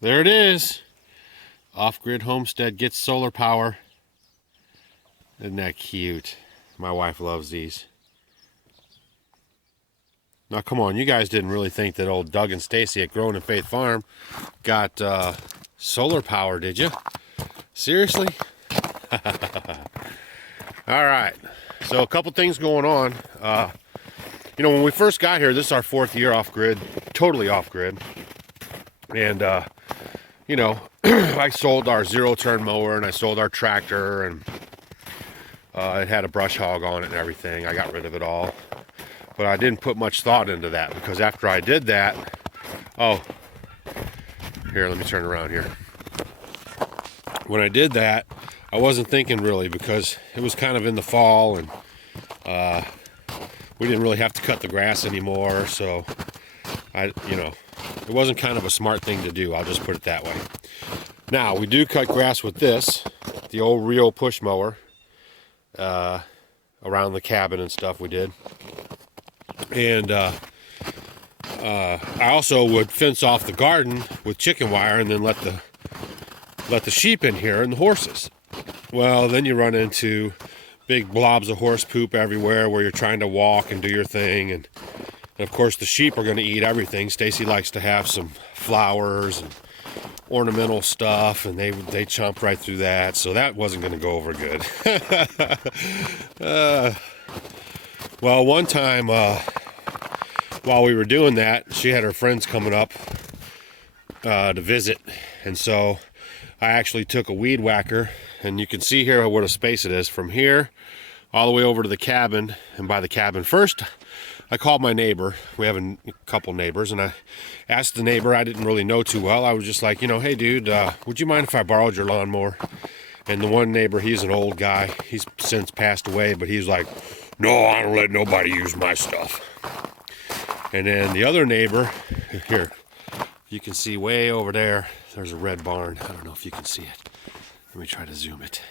There it is. Off-grid homestead gets solar power. Isn't that cute? My wife loves these. Now come on, you guys didn't really think that old Doug and Stacy at Growing in Faith Farm got solar power, did you? Seriously? All right, so a couple things going on. You know, when we first got here, this is our 4th year off-grid, totally off-grid. And, you know, I sold our zero-turn mower and I sold our tractor, and it had a brush hog on it and everything. I got rid of it all. But I didn't put much thought into that, because after I did that, oh, here, let me turn around here. When I did that, I wasn't thinking really, because it was kind of in the fall, and we didn't really have to cut the grass anymore, so you know, it wasn't kind of a smart thing to do. I'll just put it that way. Now, we do cut grass with this, the old Rio push mower, around the cabin and stuff we did. And I also would fence off the garden with chicken wire and then let the sheep in here and the horses. Well, then you run into big blobs of horse poop everywhere where you're trying to walk and do your thing, and of course the sheep are going to eat everything. Stacy likes to have some flowers and ornamental stuff, and they chomp right through that, so that wasn't going to go over good. Well, one time while we were doing that, she had her friends coming up to visit, and so I actually took a weed whacker, and you can see here what a space it is from here all the way over to the cabin. And by the cabin, first I called my neighbor. We have a couple neighbors, and I asked the neighbor I didn't really know too well. I was just like, you know, hey dude, would you mind if I borrowed your lawnmower? And the one neighbor, he's an old guy, he's since passed away, but he's like, no, I don't let nobody use my stuff. And then the other neighbor, here, you can see way over there, there's a red barn. I don't know if you can see it. Let me try to zoom it.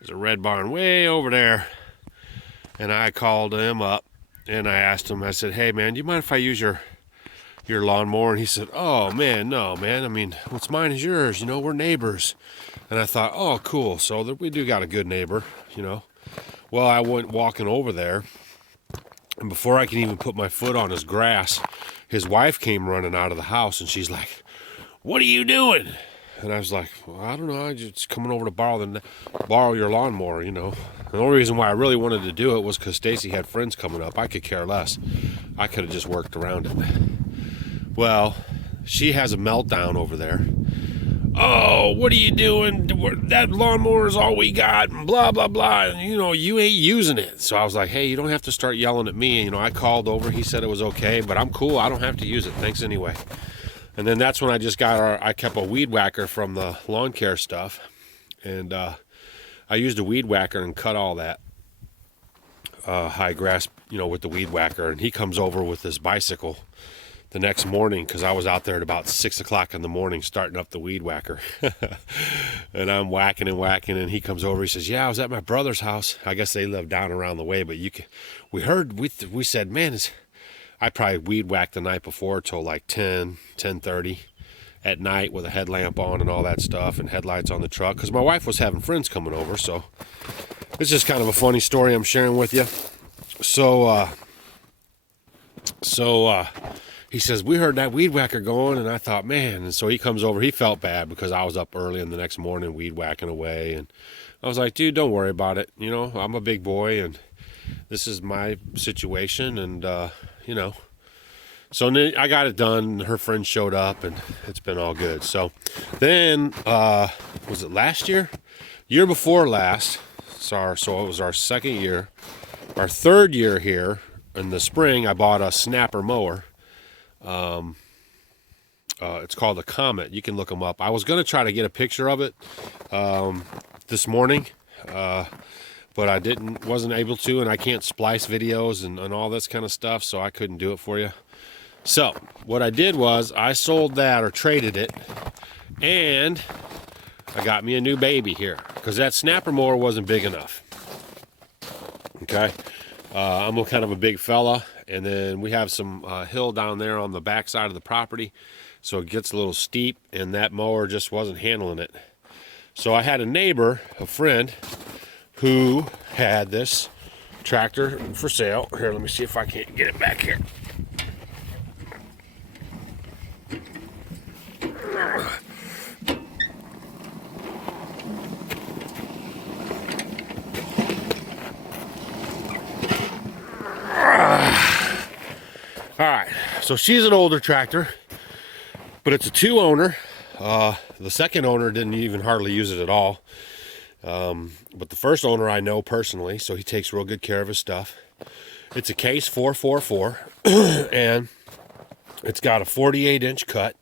There's a red barn way over there. And I called him up and I asked him, I said, hey man, do you mind if I use your lawnmower? And he said, oh man, no man, I mean, what's mine is yours, you know, we're neighbors. And I thought, oh cool, so we do got a good neighbor, you know. Well, I went walking over there, and before I can even put my foot on his grass, his wife came running out of the house, and she's like, what are you doing? And I was like, well, I don't know, I'm just coming over to borrow your lawnmower, you know. The only reason why I really wanted to do it was because Stacy had friends coming up. I could care less. I could have just worked around it. Well, she has a meltdown over there. Oh, what are you doing? That lawnmower is all we got, and blah, blah, blah. And, you know, you ain't using it. So I was like, hey, you don't have to start yelling at me. You know, I called over. He said it was okay, but I'm cool. I don't have to use it. Thanks anyway. And then that's when I just I kept a weed whacker from the lawn care stuff. And I used a weed whacker and cut all that high grass, you know, with the weed whacker. And he comes over with his bicycle the next morning, because I was out there at about 6 o'clock in the morning starting up the weed whacker. And I'm whacking and whacking, and he comes over. He says, yeah, I was at my brother's house. I guess they live down around the way, but we said, man, I probably weed whacked the night before till like 10:30 at night with a headlamp on and all that stuff, and headlights on the truck, because my wife was having friends coming over. So it's just kind of a funny story I'm sharing with you. So he says, we heard that weed whacker going, and I thought, man. And so he comes over. He felt bad because I was up early in the next morning weed whacking away. And I was like, dude, don't worry about it. You know, I'm a big boy, and this is my situation. And, you know, so I got it done. Her friend showed up, and it's been all good. So then, was it last year? Year before last. So it was our second year. Our third year here in the spring, I bought a snapper mower. It's called a Comet. You can look them up. I was going to try to get a picture of it this morning, but I wasn't able to, and I can't splice videos and all this kind of stuff, so I couldn't do it for you. So what I did was I sold that, or traded it, and I got me a new baby here, because that snapper mower wasn't big enough. Okay, I'm kind of a big fella, and then we have some hill down there on the back side of the property, so it gets a little steep, and that mower just wasn't handling it. So I had a neighbor, a friend, who had this tractor for sale. Here, let me see if I can't get it back here. All right, so she's an older tractor, but it's a 2-owner. The second owner didn't even hardly use it at all. But the first owner I know personally, so he takes real good care of his stuff. It's a Case 444, and it's got a 48-inch cut.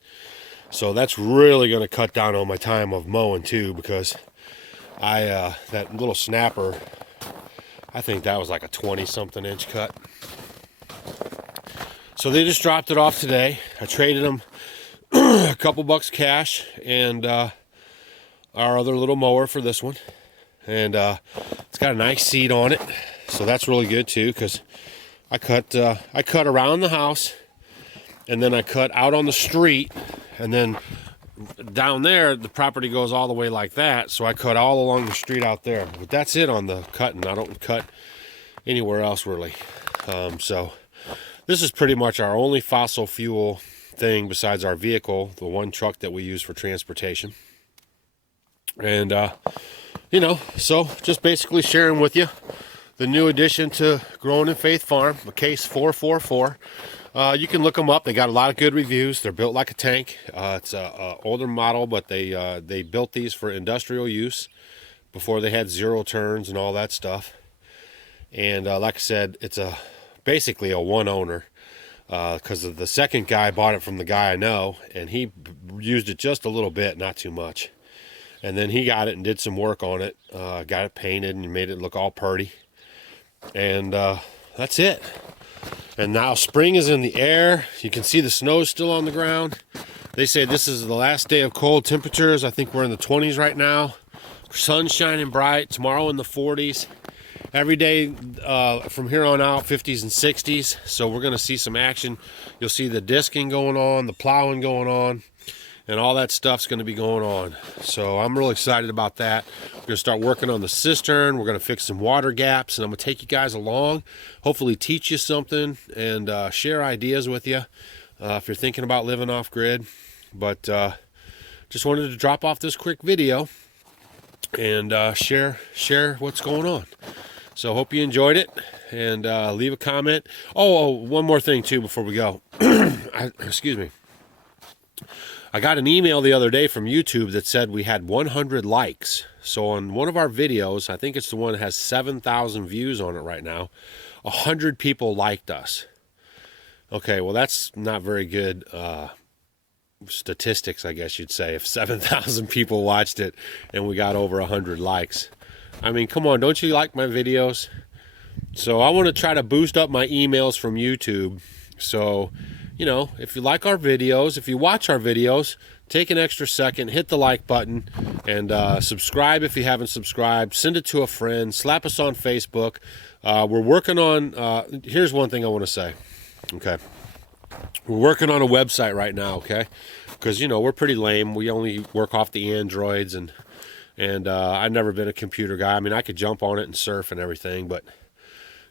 So that's really going to cut down on my time of mowing too, because that little snapper, I think that was like a 20-something inch cut. So they just dropped it off today. I traded them a couple bucks cash and our other little mower for this one. And it's got a nice seat on it, so that's really good too, because I cut around the house, and then I cut out on the street, and then down there the property goes all the way like that, so I cut all along the street out there. But that's it on the cutting. I don't cut anywhere else really. So this is pretty much our only fossil fuel thing besides our vehicle, the one truck that we use for transportation. And you know, so just basically sharing with you the new addition to Growing in Faith Farm, the Case 444. You can look them up. They got a lot of good reviews. They're built like a tank. It's a older model, but they built these for industrial use before they had zero turns and all that stuff. And like I said, it's basically a 1-owner, because the second guy bought it from the guy I know, and he used it just a little bit, not too much. And then he got it and did some work on it, got it painted and made it look all pretty. And that's it. And now spring is in the air. You can see the snow still on the ground. They say this is the last day of cold temperatures. I think we're in the 20s right now. Sun's shining bright. Tomorrow in the 40s. Every day from here on out, 50s and 60s. So we're going to see some action. You'll see the disking going on, the plowing going on, and all that stuff's going to be going on. So I'm really excited about that. We're going to start working on the cistern. We're going to fix some water gaps, and I'm going to take you guys along, hopefully teach you something, and share ideas with you if you're thinking about living off grid. But just wanted to drop off this quick video and share what's going on. So hope you enjoyed it, and leave a comment. Oh, one more thing too before we go. Excuse me. I got an email the other day from YouTube that said we had 100 likes. So on one of our videos, I think it's the one that has 7,000 views on it right now, 100 people liked us. Okay, well that's not very good statistics, I guess you'd say, if 7,000 people watched it and we got over 100 likes. I mean, come on, don't you like my videos? So I want to try to boost up my emails from YouTube. So, you know, if you like our videos, if you watch our videos, take an extra second, hit the like button, and subscribe if you haven't subscribed. Send it to a friend. Slap us on Facebook. We're working on, here's one thing I want to say, okay? We're working on a website right now, okay? Because, you know, we're pretty lame. We only work off the Androids, and I've never been a computer guy. I mean, I could jump on it and surf and everything, but,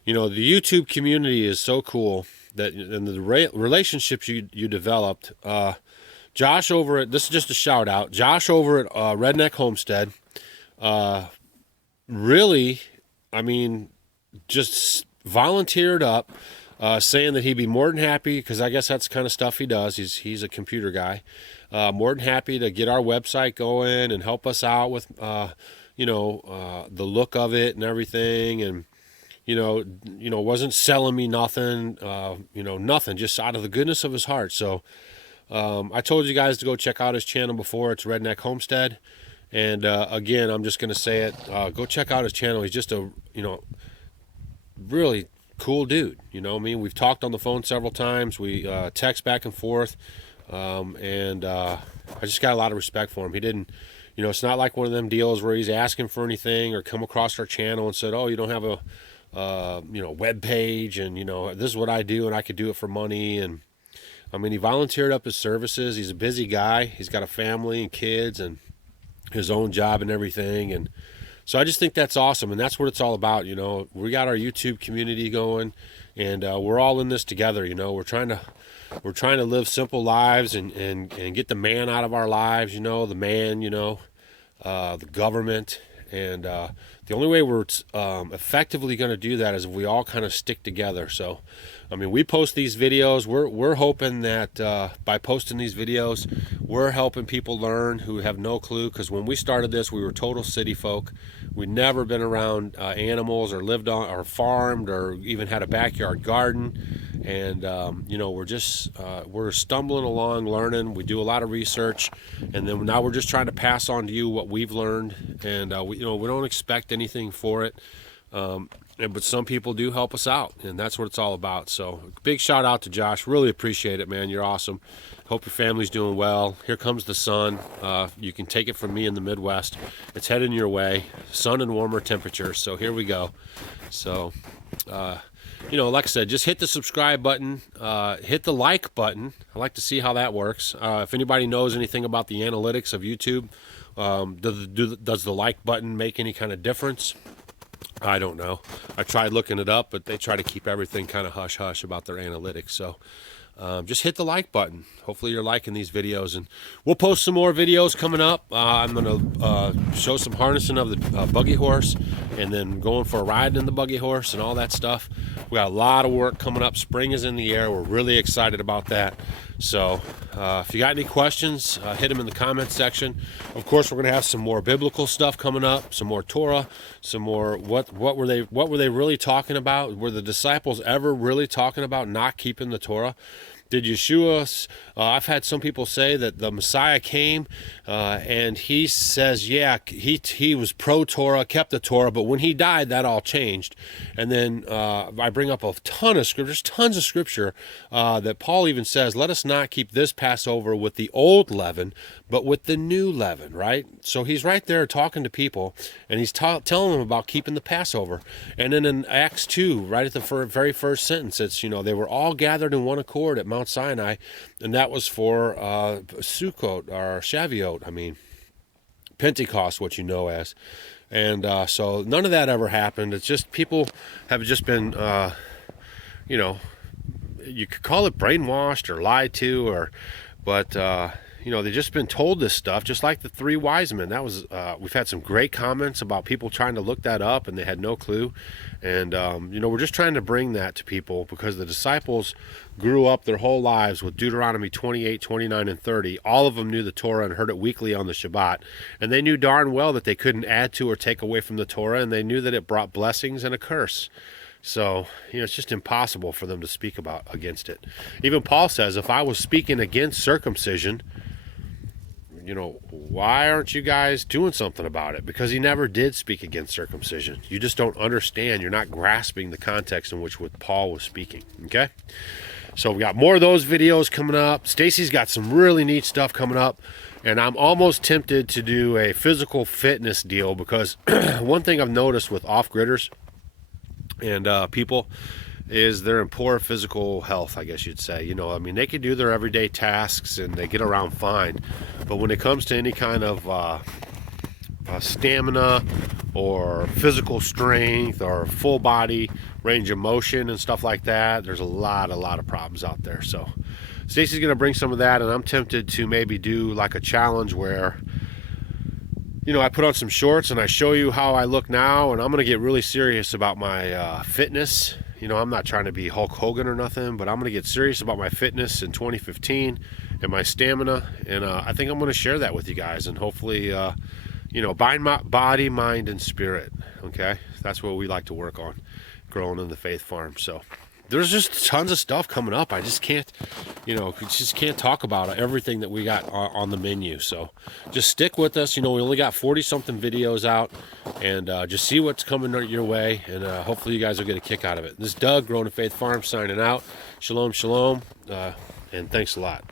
you know, the YouTube community is so cool. That and the relationships you developed, Josh over at, this is just a shout out, Josh over at Redneck Homestead, really, I mean, just volunteered up, saying that he'd be more than happy, because I guess that's the kind of stuff he does. He's a computer guy, more than happy to get our website going and help us out with, you know, the look of it and everything, and you know, wasn't selling me nothing, you know, nothing, just out of the goodness of his heart. So I told you guys to go check out his channel before. It's Redneck Homestead. And again, I'm just going to say it. Go check out his channel. He's just a, you know, really cool dude. You know what I mean? We've talked on the phone several times. We text back and forth. And I just got a lot of respect for him. He didn't, you know, it's not like one of them deals where he's asking for anything or come across our channel and said, oh, you don't have a web page, and this is what I do, and I could do it for money. And I mean, he volunteered up his services. He's a busy guy. He's got a family and kids and his own job and everything. And so I just think that's awesome, and that's what it's all about. We got our YouTube community going, and we're all in this together. We're trying to live simple lives and get the man out of our lives. The man, the government, and the only way we're effectively going to do that is if we all kind of stick together. So, I mean, we post these videos. We're hoping that by posting these videos, we're helping people learn who have no clue. Because when we started this, we were total city folk. We'd never been around animals or lived on or farmed or even had a backyard garden. And we're stumbling along, learning. We do a lot of research, and then now we're just trying to pass on to you what we've learned. And we don't expect anything for it. But some people do help us out, and that's what it's all about. So big shout out to Josh. Really appreciate it, man. You're awesome. Hope your family's doing well. Here comes the sun. You can take it from me in the Midwest. It's heading your way. Sun and warmer temperatures. So here we go. So, like I said, just hit the subscribe button. Hit the like button. I like to see how that works. If anybody knows anything about the analytics of YouTube, does the like button make any kind of difference? I don't know. I tried looking it up, but they try to keep everything kind of hush-hush about their analytics. So just hit the like button. Hopefully you're liking these videos, and we'll post some more videos coming up. I'm going to show some harnessing of the buggy horse, and then going for a ride in the buggy horse and all that stuff. We got a lot of work coming up. Spring is in the air. We're really excited about that. So if you got any questions, hit them in the comments section. Of course, we're going to have some more biblical stuff coming up, some more Torah, some more what were they really talking about? Were the disciples ever really talking about not keeping the Torah? Did Yeshua, I've had some people say that the Messiah came and he says, yeah, he was pro-Torah, kept the Torah, but when he died, that all changed. And then I bring up a ton of scriptures, tons of scripture that Paul even says, let us not keep this Passover with the old leaven, but with the new leaven, right? So he's right there talking to people, and he's telling them about keeping the Passover. And then in Acts 2, right at the very first sentence, it's, they were all gathered in one accord at Mount Sinai, and that was for Sukkot, or Shavuot, Pentecost, what you know as. And so none of that ever happened. It's just people have just been, you could call it brainwashed or lied to, but they've just been told this stuff, just like the three wise men. That was we've had some great comments about people trying to look that up, and they had no clue. And we're just trying to bring that to people, because the disciples grew up their whole lives with Deuteronomy 28, 29, and 30. All of them knew the Torah and heard it weekly on the Shabbat, and they knew darn well that they couldn't add to or take away from the Torah, and they knew that it brought blessings and a curse. So, it's just impossible for them to speak against it. Even Paul says, if I was speaking against circumcision, why aren't you guys doing something about it? Because he never did speak against circumcision. You just don't understand. You're not grasping the context in which what Paul was speaking. Okay? So we got more of those videos coming up. Stacy's got some really neat stuff coming up. And I'm almost tempted to do a physical fitness deal, because one thing I've noticed with off-gridders and people is they're in poor physical health, I guess you'd say. They can do their everyday tasks and they get around fine, but when it comes to any kind of stamina or physical strength or full body range of motion and stuff like that, there's a lot of problems out there. So Stacy's going to bring some of that, and I'm tempted to maybe do like a challenge where I put on some shorts and I show you how I look now, and I'm going to get really serious about my fitness. I'm not trying to be Hulk Hogan or nothing, but I'm going to get serious about my fitness in 2015 and my stamina. And I think I'm going to share that with you guys, and hopefully, bind my body, mind, and spirit. Okay. That's what we like to work on growing in the Faith Farm. So there's just tons of stuff coming up. I just can't, talk about everything that we got on the menu. So just stick with us. We only got 40 something videos out, and just see what's coming your way. And hopefully you guys will get a kick out of it. This is Doug, Growing in Faith Farm, signing out. Shalom, shalom. And thanks a lot.